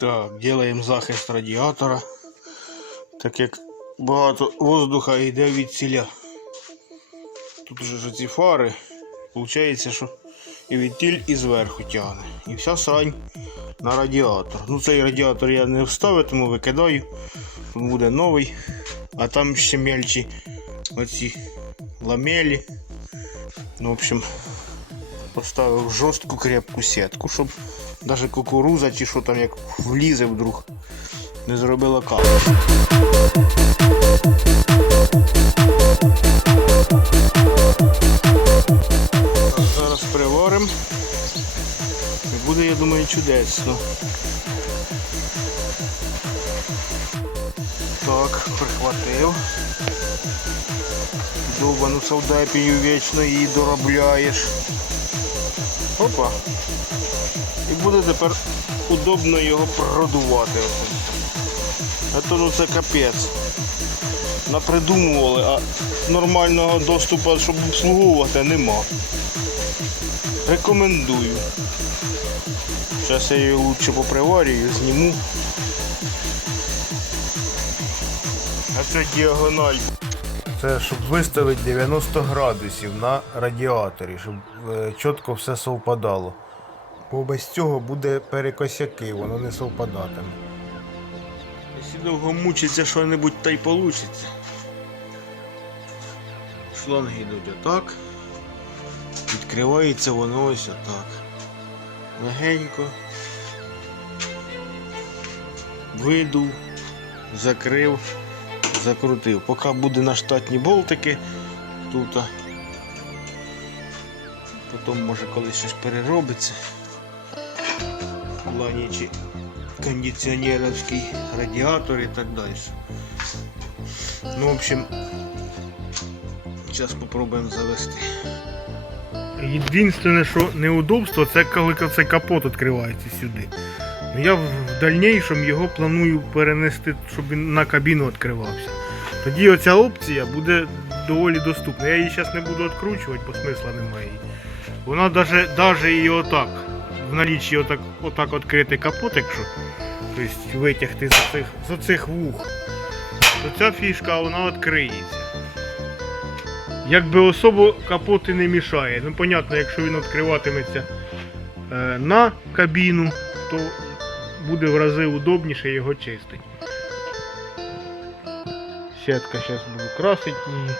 Так, делаємо захист радіатора. Так як багато воздуха йде від ціля. Тут вже ці фари. Получається, що і відтіль і зверху тягне. І вся срань на радіатор. Ну цей радіатор я не вставитиму, викидаю. Буде новий. А там ще мельчі оці ламелі. Ну, в общем, поставив жорстку крепку сітку, щоб навіть кукуруза чи що там як влізе вдруг не зробила. Так, Зараз приваримо. І буде, я думаю, чудесно. Так, прихватив. Довбану савдепію вічно її доробляєш. Опа. І буде тепер удобно його продувати. А то ну це капець. Напридумували, а нормального доступу, щоб обслуговувати, нема. Рекомендую. Зараз я її лучше поприварюю, зніму. А це діагональ. Це щоб виставити 90 градусів на радіаторі, щоб е, чітко все совпадало. Бо без цього буде перекосяки, воно не совпадатиме. Якщо довго мучиться, що-небудь та й вийде. Шланги йдуть отак. Відкривається воно ось отак. Легенько. Видув, закрив, закрутив. Поки буде на штатні болтики тут. Потім може колись щось переробиться. В плані кондиціонерівський радіатор і так далі. Ну, в общем, зараз спробуємо завести. Єдине, що неудобство, це коли цей капот відкривається сюди. Ну, Я в дальнішому його планую перенести, щоб він на кабіну відкривався. Тоді оця опція буде доволі доступна. Я її зараз не буду відкручувати, бо смисла немає. її. Вона даже, даже і отак, в наліччі отак, отак відкрити капот, якщо тобто витягти з цих, з цих вух, то ця фішка вона відкриється. Якби особо капот і не мішає. Ну, понятно, якщо він відкриватиметься е, на кабіну, то буде в рази удобніше його чистити. Сітка сейчас буду красить її.